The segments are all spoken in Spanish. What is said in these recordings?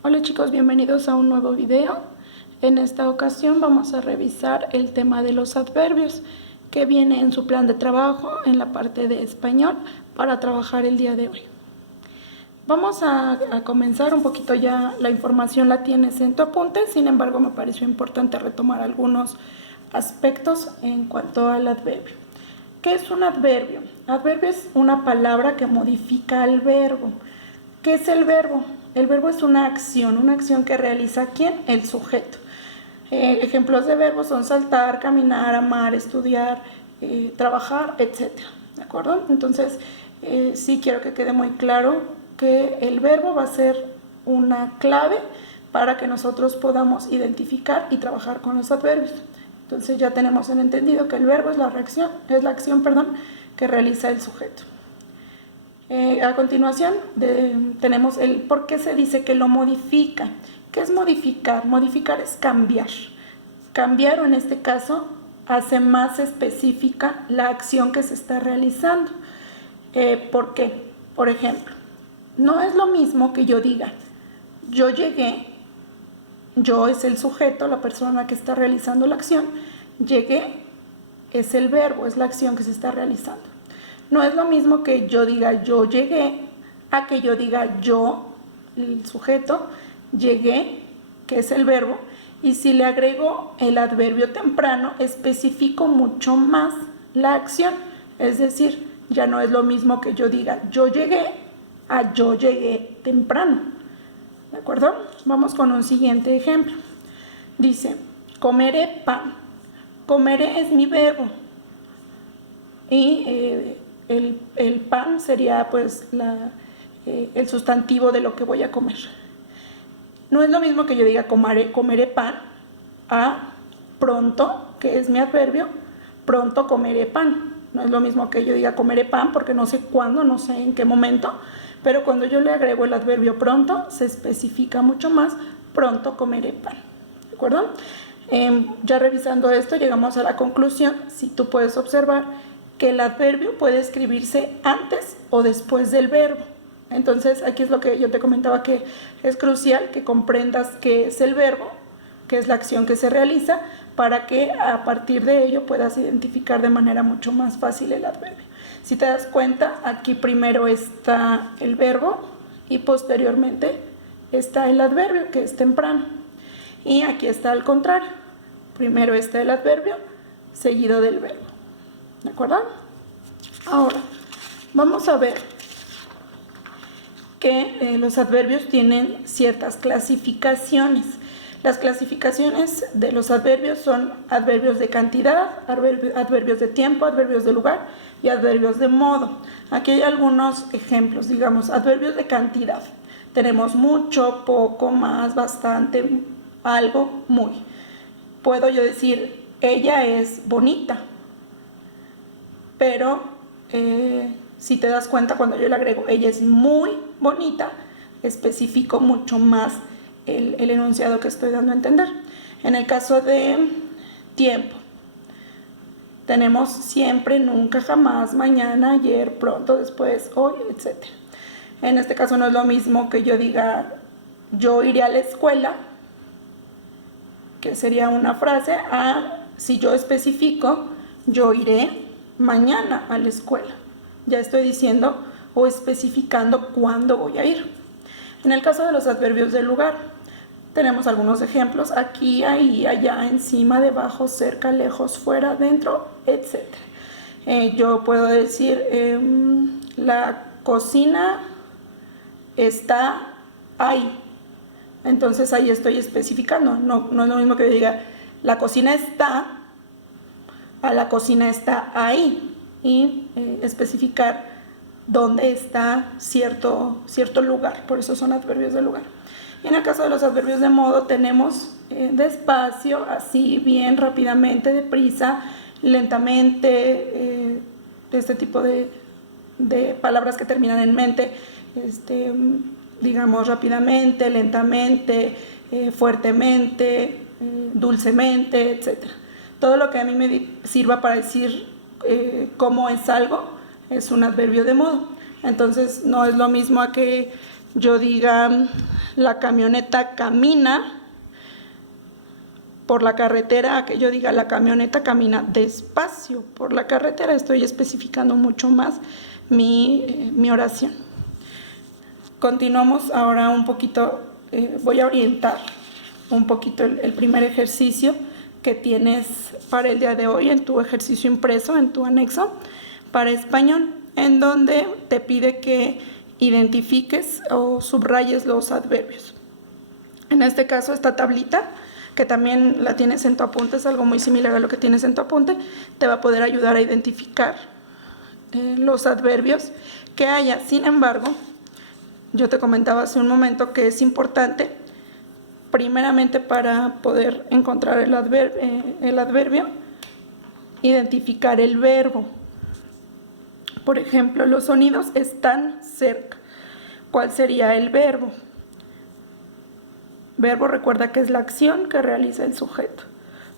Hola chicos, bienvenidos a un nuevo video. En esta ocasión vamos a revisar el tema de los adverbios que viene en su plan de trabajo en la parte de español para trabajar el día de hoy. Vamos a comenzar un poquito, ya la información la tienes en tu apunte, sin embargo me pareció importante retomar algunos aspectos en cuanto al adverbio. ¿Qué es un adverbio? Adverbio es una palabra que modifica al verbo. ¿Qué es el verbo? El verbo es una acción que realiza ¿quién? El sujeto. Ejemplos de verbos son saltar, caminar, amar, estudiar, trabajar, etc. ¿De acuerdo? Entonces, sí quiero que quede muy claro que el verbo va a ser una clave para que nosotros podamos identificar y trabajar con los adverbios. Entonces ya tenemos el entendido que el verbo es la acción que realiza el sujeto. A continuación tenemos el por qué se dice que lo modifica. ¿Qué es modificar? Modificar es cambiar. Cambiar, o en este caso, hace más específica la acción que se está realizando. ¿Por qué? Por ejemplo, no es lo mismo que yo diga, yo llegué, yo es el sujeto, la persona que está realizando la acción, llegué es el verbo, es la acción que se está realizando. No es lo mismo que yo diga yo llegué a que yo diga yo, el sujeto, llegué, que es el verbo, y si le agrego el adverbio temprano, especifico mucho más la acción. Es decir, ya no es lo mismo que yo diga yo llegué a yo llegué temprano. ¿De acuerdo? Vamos con un siguiente ejemplo. Dice, comeré pan. Comeré es mi verbo. Y el pan sería pues el sustantivo de lo que voy a comer. No es lo mismo que yo diga comeré pan a pronto, que es mi adverbio, pronto comeré pan. No es lo mismo que yo diga comeré pan porque no sé cuándo, no sé en qué momento, pero cuando yo le agrego el adverbio pronto, se especifica mucho más, pronto comeré pan. ¿De acuerdo? Ya revisando esto, llegamos a la conclusión, si tú puedes observar, que el adverbio puede escribirse antes o después del verbo. Entonces, aquí es lo que yo te comentaba, que es crucial que comprendas qué es el verbo, qué es la acción que se realiza, para que a partir de ello puedas identificar de manera mucho más fácil el adverbio. Si te das cuenta, aquí primero está el verbo y posteriormente está el adverbio, que es temprano. Y aquí está al contrario. Primero está el adverbio, seguido del verbo. ¿De acuerdo? Ahora, vamos a ver que los adverbios tienen ciertas clasificaciones. Las clasificaciones de los adverbios son adverbios de cantidad, adverbios de tiempo, adverbios de lugar y adverbios de modo. Aquí hay algunos ejemplos, digamos, adverbios de cantidad. Tenemos mucho, poco, más, bastante, algo, muy. Puedo yo decir, ella es bonita, pero si te das cuenta, cuando yo le agrego ella es muy bonita, especifico mucho más el enunciado que estoy dando a entender. En el caso de tiempo, tenemos siempre, nunca, jamás, mañana, ayer, pronto, después, hoy, etc. En este caso no es lo mismo que yo diga yo iré a la escuela, que sería una frase, a si yo especifico yo iré mañana a la escuela. Ya estoy diciendo o especificando cuándo voy a ir. En el caso de los adverbios del lugar, tenemos algunos ejemplos: aquí, ahí, allá, encima, debajo, cerca, lejos, fuera, dentro, etc. Yo puedo decir la cocina está ahí. Entonces ahí estoy especificando. No es lo mismo que diga la cocina está a la cocina está ahí, y especificar dónde está cierto lugar. Por eso son adverbios de lugar. Y en el caso de los adverbios de modo tenemos despacio, así, bien, rápidamente, deprisa, lentamente, este tipo de palabras que terminan en mente, digamos rápidamente, lentamente, fuertemente, dulcemente, etc. Todo lo que a mí me sirva para decir cómo es algo es un adverbio de modo. Entonces no es lo mismo a que yo diga, la camioneta camina por la carretera, a que yo diga, la camioneta camina despacio por la carretera. Estoy especificando mucho más mi oración. Continuamos ahora un poquito, voy a orientar un poquito el primer ejercicio que tienes para el día de hoy en tu ejercicio impreso, en tu anexo para español, en donde te pide que identifiques o subrayes los adverbios. En este caso, esta tablita, que también la tienes en tu apunte, es algo muy similar a lo que tienes en tu apunte, te va a poder ayudar a identificar los adverbios que haya. Sin embargo, yo te comentaba hace un momento que es importante, primeramente para poder encontrar el adverbio, identificar el verbo. Por ejemplo, los sonidos están cerca. ¿Cuál sería el verbo? Verbo, recuerda que es la acción que realiza el sujeto.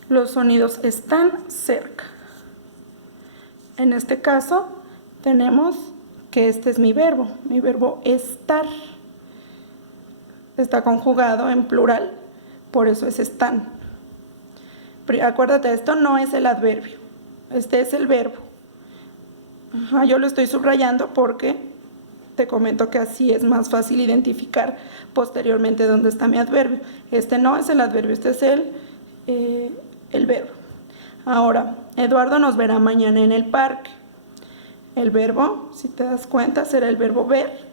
Los sonidos están cerca. En este caso, tenemos que este es mi verbo estar. Está conjugado en plural, por eso es están. Pero acuérdate, esto no es el adverbio, este es el verbo. Yo lo estoy subrayando porque te comento que así es más fácil identificar posteriormente dónde está mi adverbio. Este no es el adverbio, este es el verbo. Ahora, Eduardo nos verá mañana en el parque. El verbo, si te das cuenta, será el verbo ver.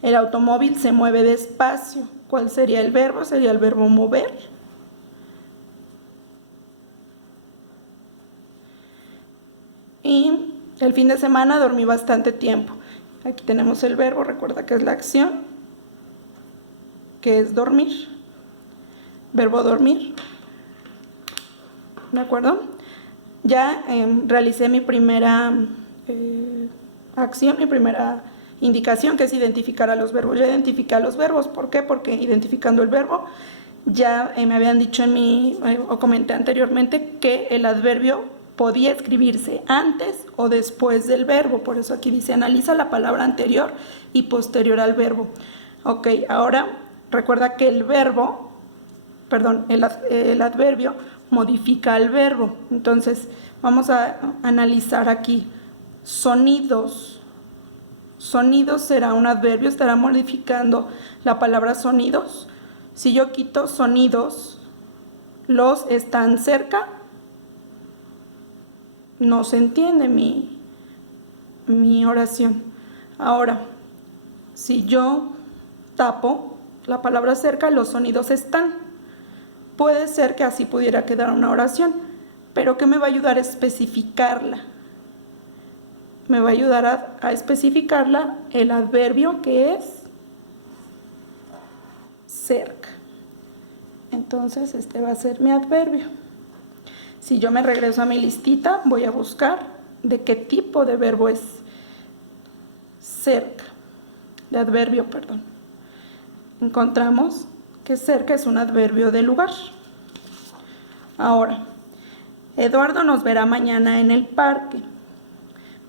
El automóvil se mueve despacio. ¿Cuál sería el verbo? Sería el verbo mover. Y el fin de semana dormí bastante tiempo. Aquí tenemos el verbo, recuerda que es la acción, que es dormir. Verbo dormir. ¿De acuerdo? Ya realicé mi primera acción, mi primera indicación, que es identificar a los verbos. Ya identifiqué a los verbos. ¿Por qué? Porque identificando el verbo, ya me habían dicho o comenté anteriormente que el adverbio podía escribirse antes o después del verbo. Por eso aquí dice, analiza la palabra anterior y posterior al verbo. Ok, ahora recuerda que el adverbio modifica al verbo. Entonces, vamos a analizar aquí. Sonidos. Sonidos será un adverbio, estará modificando la palabra sonidos. Si yo quito sonidos, los están cerca, no se entiende mi oración. Ahora, si yo tapo la palabra cerca, los sonidos están. Puede ser que así pudiera quedar una oración, pero ¿qué me va a ayudar a especificarla? Me va a ayudar a especificarla el adverbio, que es cerca. Entonces, este va a ser mi adverbio. Si yo me regreso a mi listita, voy a buscar de qué tipo de verbo es cerca, de adverbio, perdón. Encontramos que cerca es un adverbio de lugar. Ahora, Eduardo nos verá mañana en el parque.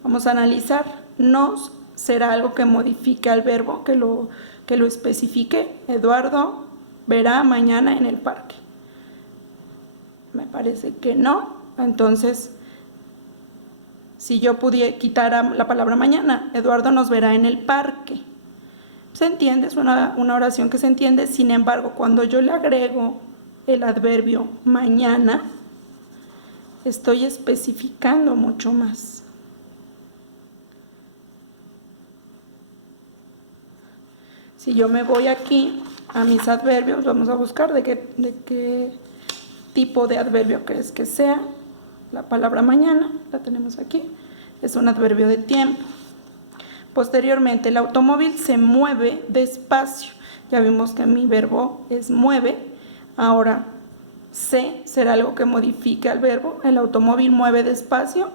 Vamos a analizar. Nos será algo que modifique al verbo, que lo especifique. Eduardo verá mañana en el parque. Me parece que no. Entonces, si yo pudiera quitar la palabra mañana, Eduardo nos verá en el parque. ¿Se entiende? Es una oración que se entiende. Sin embargo, cuando yo le agrego el adverbio mañana, estoy especificando mucho más. Si yo me voy aquí a mis adverbios, vamos a buscar de qué tipo de adverbio crees que sea. La palabra mañana, la tenemos aquí, es un adverbio de tiempo. Posteriormente, el automóvil se mueve despacio. Ya vimos que mi verbo es mueve. Ahora, será algo que modifique al verbo. El automóvil mueve despacio.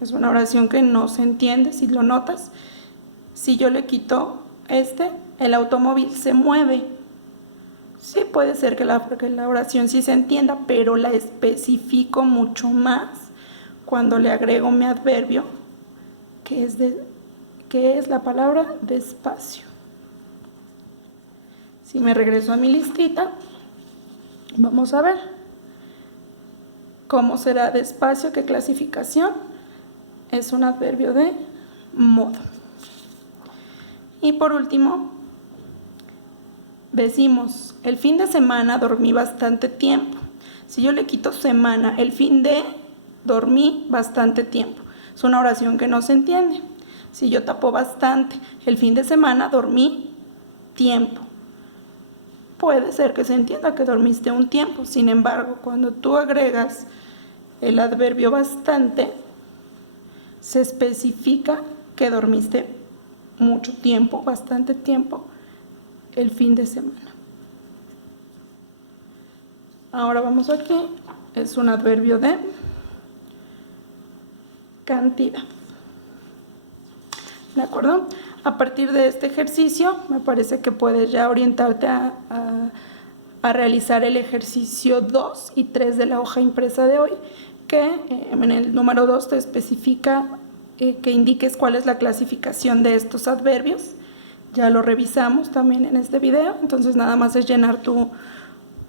Es una oración que no se entiende, si lo notas. Si yo le quito el automóvil se mueve. Sí, puede ser que la oración sí se entienda, pero la especifico mucho más cuando le agrego mi adverbio, que que es la palabra despacio. Si me regreso a mi listita, vamos a ver cómo será despacio, qué clasificación. Es un adverbio de modo. Y por último, decimos, el fin de semana dormí bastante tiempo. Si yo le quito semana, el fin de, dormí bastante tiempo. Es una oración que no se entiende. Si yo tapo bastante, el fin de semana dormí tiempo. Puede ser que se entienda que dormiste un tiempo. Sin embargo, cuando tú agregas el adverbio bastante, se especifica que dormiste mucho tiempo, bastante tiempo, el fin de semana. Ahora vamos aquí, es un adverbio de cantidad. ¿De acuerdo? A partir de este ejercicio, me parece que puedes ya orientarte a realizar el ejercicio 2 y 3 de la hoja impresa de hoy, que en el número 2 te especifica que indiques cuál es la clasificación de estos adverbios. Ya lo revisamos también en este video, entonces nada más es llenar tu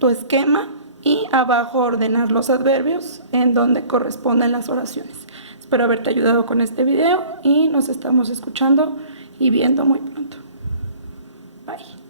esquema y abajo ordenar los adverbios en donde corresponden las oraciones. Espero haberte ayudado con este video y nos estamos escuchando y viendo muy pronto. Bye.